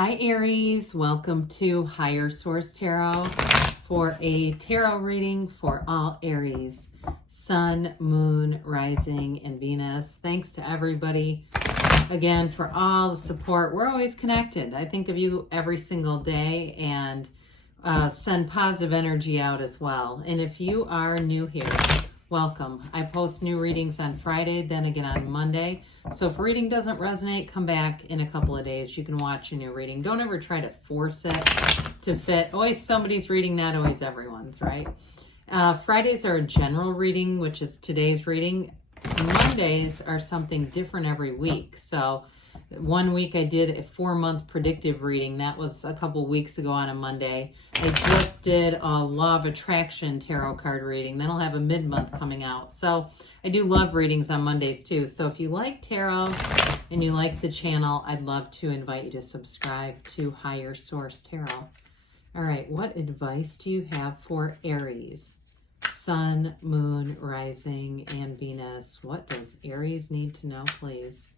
Hi Aries, welcome to Higher Source Tarot for a tarot reading for all Aries, Sun, Moon, Rising, and Venus. Thanks to everybody again for all the support. We're always connected. I think of you every single day and send positive energy out as well. And if you are new here, welcome. I post new readings on Friday, then again on Monday. So if reading doesn't resonate, come back in a couple of days. You can watch a new reading. Don't ever try to force it to fit. Always somebody's reading, not always everyone's, right? Fridays are a general reading, which is today's reading. Mondays are something different every week. So one week I did a 4-month predictive reading. That was a couple weeks ago on a Monday. I just did a Law of Attraction tarot card reading. Then I'll have a mid-month coming out. So I do love readings on Mondays too. So if you like tarot and you like the channel, I'd love to invite you to subscribe to Higher Source Tarot. All right, what advice do you have for Aries? Sun, Moon, Rising, and Venus. What does Aries need to know, please?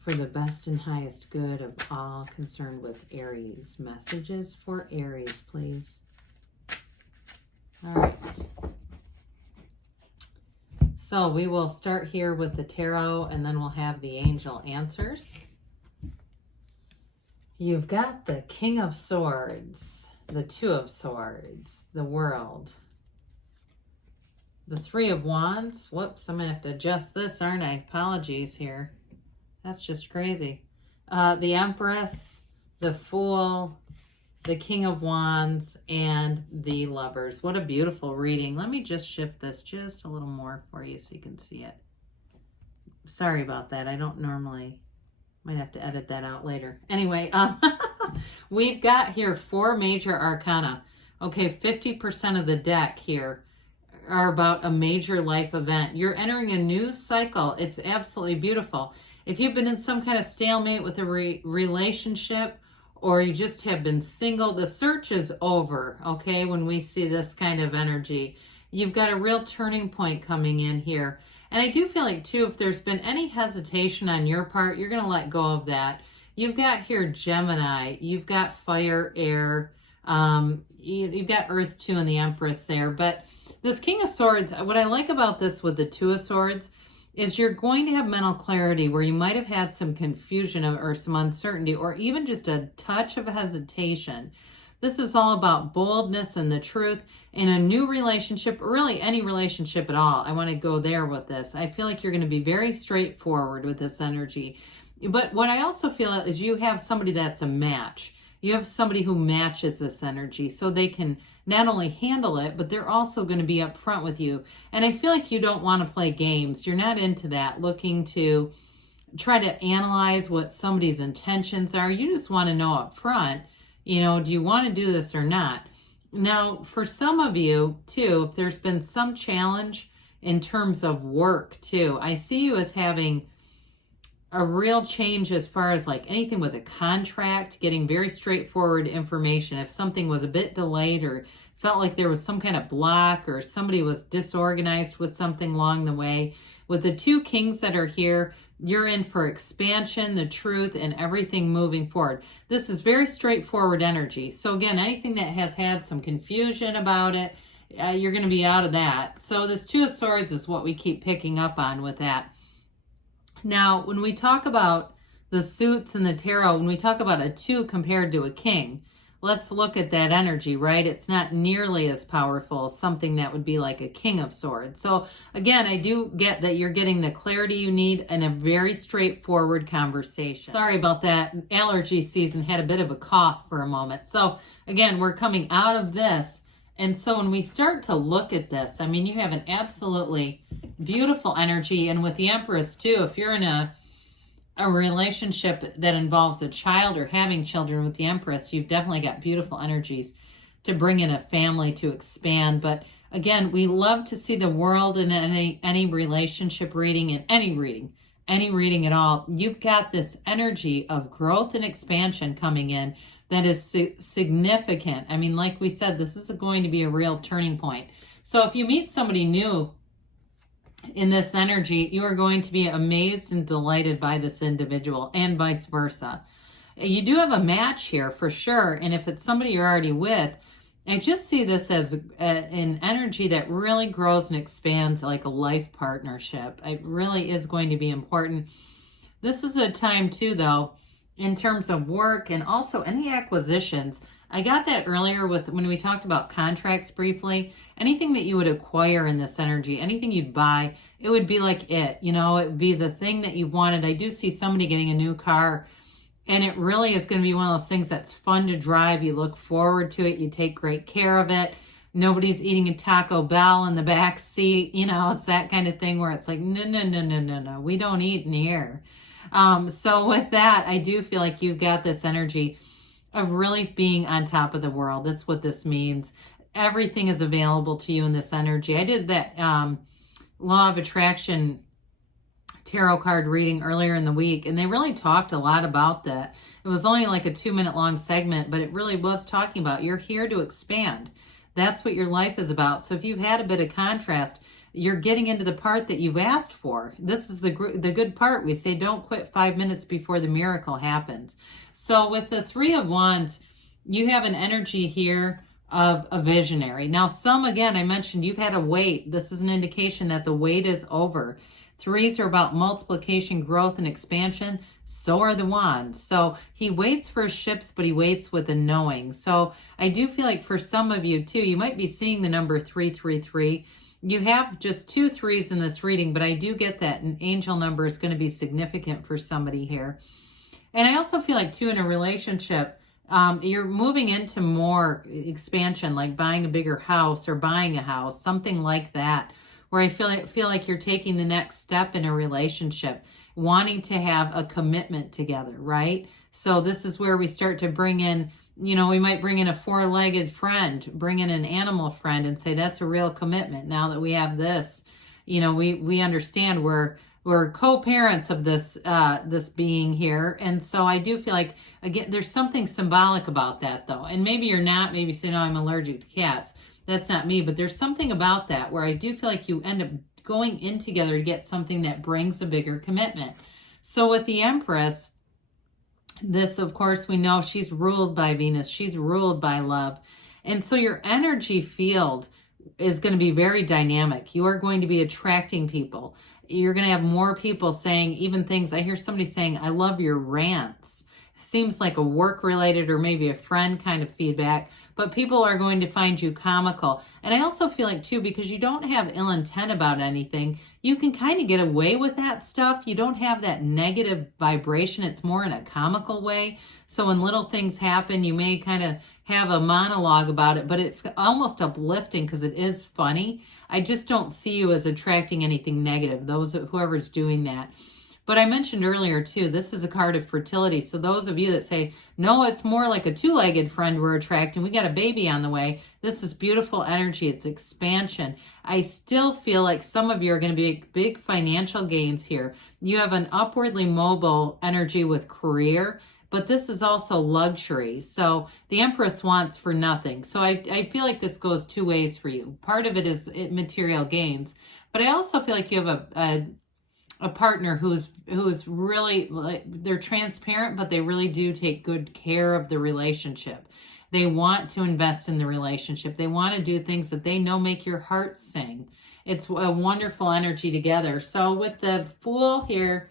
For the best and highest good of all concerned with Aries. Messages for Aries, please. All right. So we will start here with the tarot and then we'll have the angel answers. You've got the King of Swords, the Two of Swords, the World, the Three of Wands. Whoops, I'm going to have to adjust this, aren't I? Apologies here. That's just crazy. The Empress, the Fool, the King of Wands, and the Lovers. What a beautiful reading. Let me just shift this just a little more for you so you can see it. Sorry about that. I don't normally, might have to edit that out later. Anyway, we've got here 4 major arcana. Okay, 50% of the deck here are about a major life event. You're entering a new cycle. It's absolutely beautiful. If you've been in some kind of stalemate with a relationship, or you just have been single, the search is over, okay, when we see this kind of energy. You've got a real turning point coming in here. And I do feel like, too, if there's been any hesitation on your part, you're going to let go of that. You've got here Gemini. You've got fire, air. You've got Earth, too, and the Empress there. But this King of Swords, what I like about this with the Two of Swords is you're going to have mental clarity where you might have had some confusion or some uncertainty or even just a touch of hesitation. This is all about boldness and the truth in a new relationship, or really any relationship at all. I want to go there with this. I feel like you're going to be very straightforward with this energy. But what I also feel is you have somebody that's a match. You have somebody who matches this energy so they can not only handle it, but they're also going to be upfront with you. And I feel like you don't want to play games. You're not into that, looking to try to analyze what somebody's intentions are. You just want to know up front, do you want to do this or not? Now, for some of you, too, if there's been some challenge in terms of work, too, I see you as having a real change as far as like anything with a contract, getting very straightforward information. If something was a bit delayed or felt like there was some kind of block or somebody was disorganized with something along the way, with the 2 kings that are here, you're in for expansion, the truth, and everything moving forward. This is very straightforward energy. So again, anything that has had some confusion about it, you're going to be out of that. So this Two of Swords is what we keep picking up on with that. Now, when we talk about the suits in the tarot, when we talk about a 2 compared to a king, let's look at that energy, right? It's not nearly as powerful as something that would be like a King of Swords. So again, I do get that you're getting the clarity you need in a very straightforward conversation. Sorry about that. Allergy season, had a bit of a cough for a moment. So again, we're coming out of this. And so when we start to look at this, I mean, you have an absolutely beautiful energy. And with the Empress too, if you're in a relationship that involves a child or having children with the Empress, you've definitely got beautiful energies to bring in a family, to expand. But again, we love to see the world in any relationship reading, in any reading at all. You've got this energy of growth and expansion coming in that is significant. I mean, like we said, this is going to be a real turning point. So if you meet somebody new in this energy, you are going to be amazed and delighted by this individual, and vice versa. You do have a match here for sure. And if it's somebody you're already with, I just see this as an energy that really grows and expands like a life partnership. It really is going to be important. This is a time too, though, in terms of work and also any acquisitions. I got that earlier with when we talked about contracts briefly. Anything that you would acquire in this energy, anything you'd buy, it would be like it would be the thing that you wanted. I do see somebody getting a new car, and it really is going to be one of those things that's fun to drive. You look forward to it. You take great care of it. Nobody's eating a Taco Bell in the back seat. It's that kind of thing where it's like, no, no, no, no, no, no. We don't eat in here. So with that, I do feel like you've got this energy of really being on top of the world. That's what this means. Everything is available to you in this energy. I did that Law of Attraction tarot card reading earlier in the week, and they really talked a lot about that. It was only like a 2-minute long segment, but it really was talking about you're here to expand. That's what your life is about. So if you've had a bit of contrast, you're getting into the part that you've asked for. This is the good part. We say don't quit 5 minutes before the miracle happens. So with the Three of Wands, you have an energy here of a visionary. Now, again, I mentioned you've had a wait. This is an indication that the wait is over. Threes are about multiplication, growth, and expansion. So are the Wands. So he waits for his ships, but he waits with a knowing. So I do feel like for some of you too, you might be seeing the number 333. You have just 2 3s in this reading, but I do get that an angel number is going to be significant for somebody here. And I also feel like too, in a relationship, you're moving into more expansion, like buying a bigger house or buying a house, something like that, where I feel like you're taking the next step in a relationship, wanting to have a commitment together, right? So this is where we start to bring in, we might bring in a 4-legged friend, bring in an animal friend and say, that's a real commitment. Now that we have this, we understand we're co-parents of this being here. And so I do feel like, again, there's something symbolic about that though. And maybe you're not, maybe you say, no, I'm allergic to cats. That's not me, but there's something about that where I do feel like you end up going in together to get something that brings a bigger commitment. So with the Empress, this, of course, we know she's ruled by Venus. She's ruled by love. And so your energy field is going to be very dynamic. You are going to be attracting people. You're going to have more people saying even things. I hear somebody saying, I love your rants. Seems like a work-related or maybe a friend kind of feedback. But people are going to find you comical. And I also feel like, too, because you don't have ill intent about anything, you can kind of get away with that stuff. You don't have that negative vibration. It's more in a comical way. So when little things happen, you may kind of have a monologue about it, but it's almost uplifting because it is funny. I just don't see you as attracting anything negative, whoever's doing that. But I mentioned earlier, too, this is a card of fertility. So those of you that say, no, it's more like a 2-legged friend we're attracting. We got a baby on the way. This is beautiful energy. It's expansion. I still feel like some of you are going to be big financial gains here. You have an upwardly mobile energy with career, but this is also luxury. So the Empress wants for nothing. So I feel like this goes 2 ways for you. Part of it is material gains, but I also feel like you have a partner who's really, like, they're transparent, but they really do take good care of the relationship. They want to invest in the relationship. They want to do things that they know make your heart sing. It's a wonderful energy together. So with the Fool here,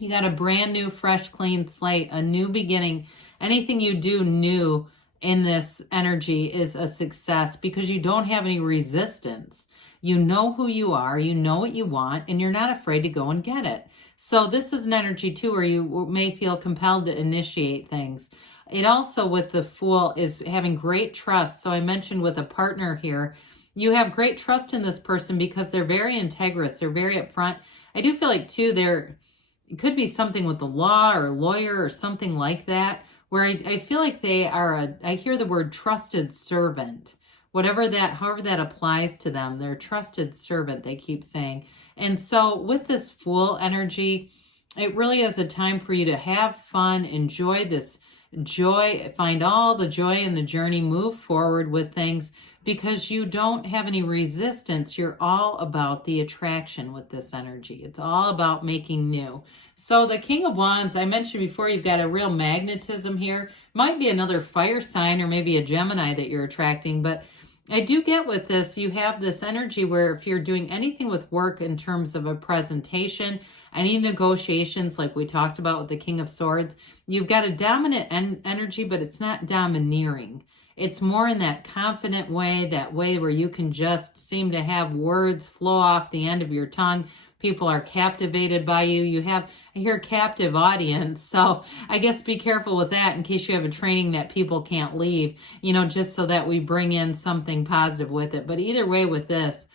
you got a brand new, fresh, clean slate, a new beginning. Anything you do new in this energy is a success because you don't have any resistance. You know who you are, you know what you want, and you're not afraid to go and get it. So this is an energy too where you may feel compelled to initiate things. It also, with the Fool, is having great trust. So I mentioned with a partner here, you have great trust in this person because they're very integrous, they're very upfront. I do feel like too, it could be something with the law or lawyer or something like that, where I feel like they are I hear the word trusted servant. However that applies to them, they're a trusted servant, they keep saying. And so with this Fool energy, it really is a time for you to have fun, enjoy this joy, find all the joy in the journey, move forward with things, because you don't have any resistance. You're all about the attraction with this energy. It's all about making new. So the King of Wands, I mentioned before, you've got a real magnetism here. Might be another fire sign or maybe a Gemini that you're attracting, but I do get with this, you have this energy where if you're doing anything with work in terms of a presentation, any negotiations like we talked about with the King of Swords, you've got a dominant energy, but it's not domineering. It's more in that confident way, that way where you can just seem to have words flow off the end of your tongue. People are captivated by you. You have, I hear, captive audience. So I guess be careful with that in case you have a training that people can't leave, just so that we bring in something positive with it. But either way with this,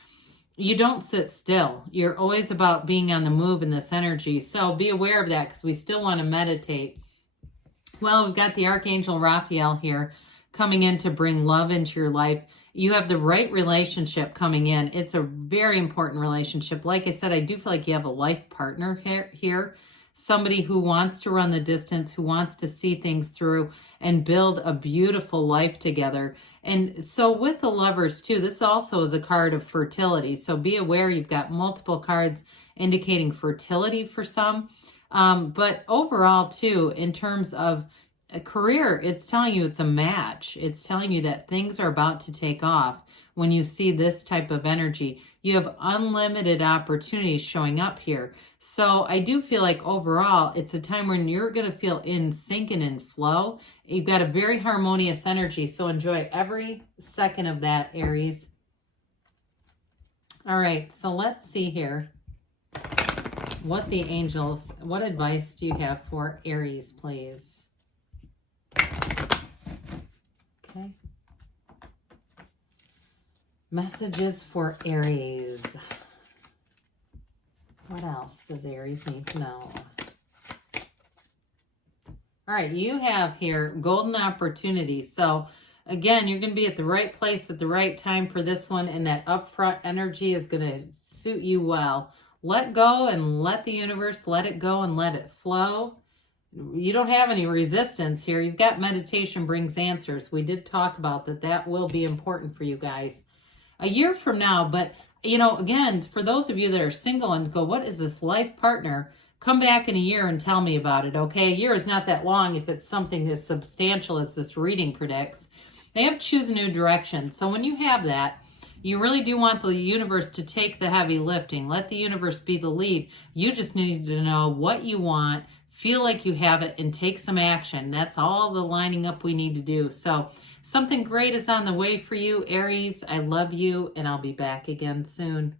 you don't sit still. You're always about being on the move in this energy. So be aware of that because we still want to meditate. Well, we've got the Archangel Raphael here coming in to bring love into your life. You have the right relationship coming in. It's a very important relationship. Like I said, I do feel like you have a life partner here. Somebody who wants to run the distance, who wants to see things through and build a beautiful life together. And so with the Lovers too, this also is a card of fertility. So be aware, you've got multiple cards indicating fertility for some. But overall too, in terms of a career, it's telling you it's a match. It's telling you that things are about to take off. When you see this type of energy, you have unlimited opportunities showing up here. So I do feel like overall, it's a time when you're going to feel in sync and in flow. You've got a very harmonious energy. So enjoy every second of that, Aries. All right, so let's see here what the angels, what advice do you have for Aries, please? Okay. Messages for Aries. What else does Aries need to know? All right, you have here golden opportunity. So again, you're going to be at the right place at the right time for this one, and that upfront energy is going to suit you well. Let go and let the universe let it go and let it flow. You don't have any resistance here. You've got meditation brings answers. We did talk about that. That will be important for you guys a year from now. But, again, for those of you that are single and go, what is this life partner? Come back in a year and tell me about it, okay? A year is not that long if it's something as substantial as this reading predicts. They have to choose a new direction. So when you have that, you really do want the universe to take the heavy lifting. Let the universe be the lead. You just need to know what you want, feel like you have it, and take some action. That's all the lining up we need to do. So something great is on the way for you, Aries. I love you, and I'll be back again soon.